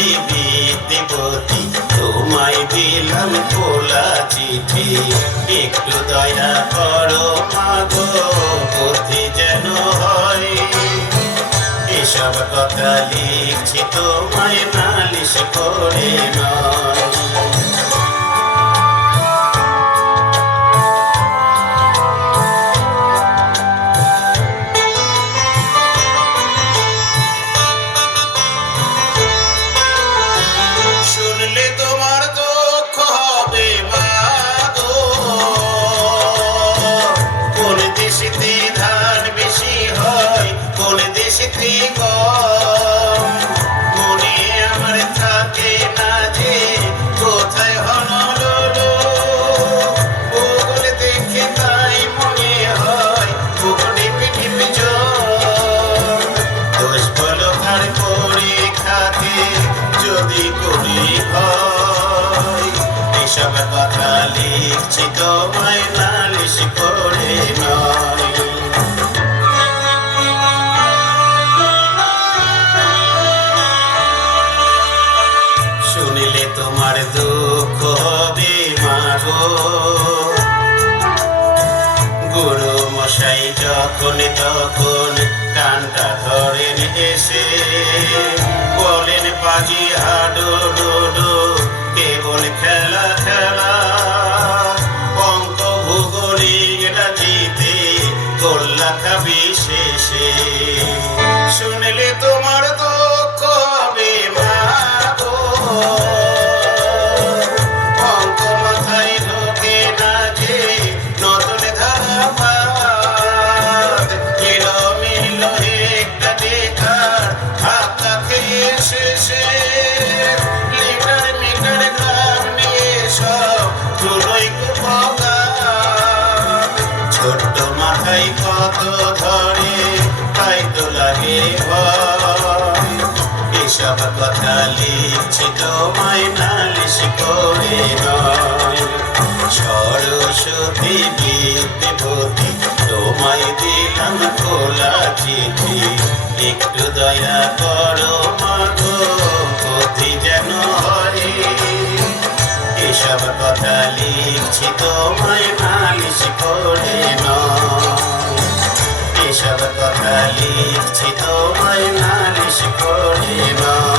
সতী বিদ্যুপতি তোমায় দিলাম খোলা চিঠি, একটু দয়া করো মাগো বুদ্ধি যেন হয়। এসব কথা লিখছি তোমায় নালিশ করে নয়। শুনলে তোমার দুঃখ হবে মাগো, কোন দেশেতে ধান বেশি হয় কোন দেশেতে কম। মনে আমার থাকে না যে কোথায় হনলুলো, ভূগোল দেখে তাই মনে হয় বুক টিপে টিপে জল। দোষ বলো কার পরীক্ষাতে যদি করি হয়, এসব কথা লিখছি তোমায় নালিশ করে নয়। শুনিলে তোমার দুঃখ হবে মাগো, গুরু মশাই যখন তখন কানটা ধরেন এসে, বলেন বাজি হাডু ডুডু কেবল খেলা খেলা। অঙ্ক ভূগোলিক রাজিতে গোল্লা খাবি শেষে। শুনলে তোমার দুঃখ হবে মাগো, অঙ্ক মাথায় ঢোকে না যে নতুন ধারা পাত। এলোমেলো একটা লেখার হাতটা খেয়ে শেষে, লিটার মিটার গ্রাম নিয়ে সব ধুলোই কুপকার। ছোট্ট মাথায় কত ধরে তাই তো লাগে ভয়। এসব কথা লিখছি তোমায় নালিশ করে নয়। সরস্বতী বিদ্যুপতি তোমায় দিলাম খোলা চিঠি, একটু দয়া করো মাগো বুদ্ধি যেন হয়। এসব কথা লিখছি তোমায় নালিশ করে নয়। এসব কথা লিখছি তোমায় নালিশ করে নয়।